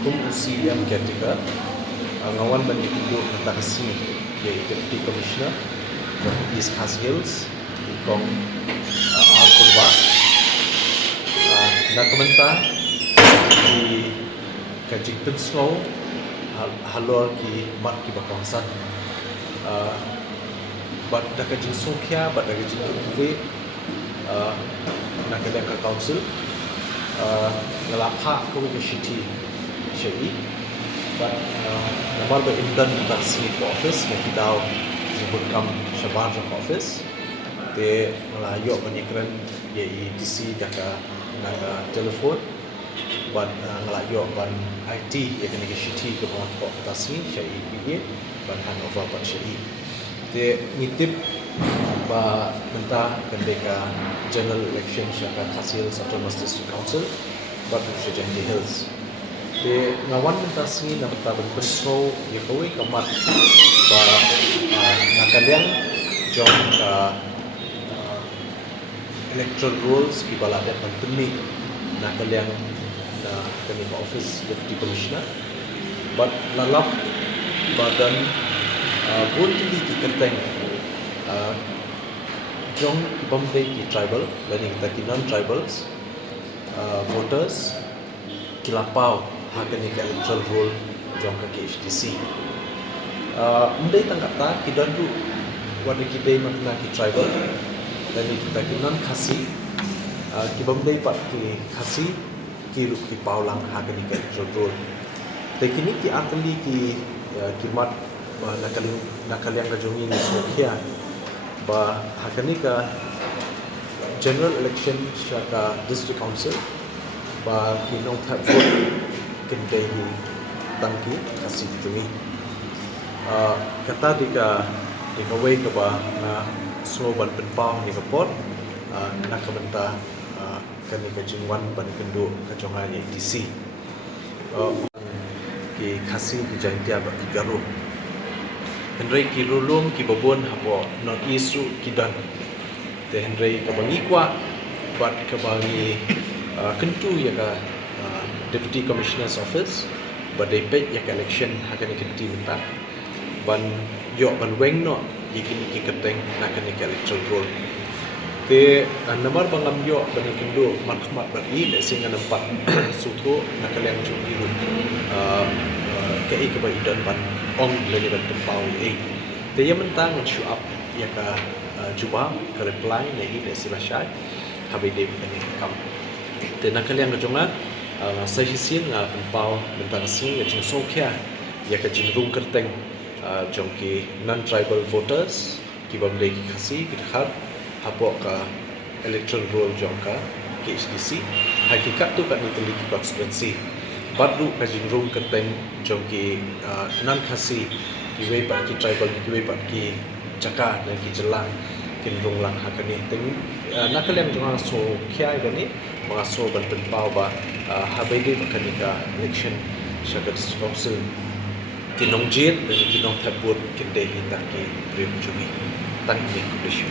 Kung usia ketika ngawan bani induk mentasi yaitu Deputy Commissioner East Khas Hills ikong Al-Qurba na komentar di kajik pensau halor ki mat ki bakongsan bat da kajik sokya bat da kajik kuwe na kedang ka council ngelapha ko ke city syai but namar ba indan taksi office na kitaw jibut kam shabar office te malayo panikran yai DC daka na telefon but ngalayo ban IT ya kena ke city ke bawah ko taksi syai biye ban handover ban syai te ngitip ba mentah kendeka general election syaka Hasil Central District Council but Shajandi Hills te ngawan mentasi na mentah berpensau ya kawe kamat ba nakaliang jom ka electoral rules ki balada menteni nakaliang na kami office deputy commissioner but lalap badan bunti ki kerteng jong Bombay ki tribal dan kita ki non tribals voters kilapau hakani ka electoral roll jong ka HDC undai tangkata kidandu wadi kita makna ki tribal dan kita ki non khasi ki Bombay pat ki khasi ki ruk ki paulang hakani ka electoral roll teknik ki akli ki kimat nakaliang ka jongi ni sokhia ba hakani ka general election syaka district council ba kinong thak vote kende hi tangki kasi tumi kata dika way ka ba na slow ban penpau ni kapot nakabenta kani ka jingwan ban kendo ka jonga ni DC ki kasi ki jantia ba ki garu Henry ki rulum ki babon hapo not isu kidan te Henry ka bangi kwa bat ka bangi kentu ya ka deputy commissioner's office badai pet ya ka election hakani kenti mentak ban yo ban weng no yikini ki keteng nakani ka electoral roll te namar bangam yo bani kendo markhmat bari le singa nampak suto nakaliang jumi ru ke ik ba idan ban ong le ban tempau te ya mentang show up ya ka juba ka reply le ile silashay habi de bani kam te nakaliang jonga sahisin nga tempau mentang sing ya jing sokya ya ka jing rung kerteng jongki non tribal voters ki bamle ki khasi ki khar hapo ka electoral roll jongka HDC hakikat tu kat ni constituency badu ka jing rung kerteng jongki non khasi ki we pat ki tribal ki we pat ki jaka dan ki jelang kin rung lang hakani teng nakaliam jonga so kya gani mga so ban penpau ba habai de bakani ka election syaka district council kinong jit dan kinong thabut kinde hitak ki priyo jumi tang ni kudish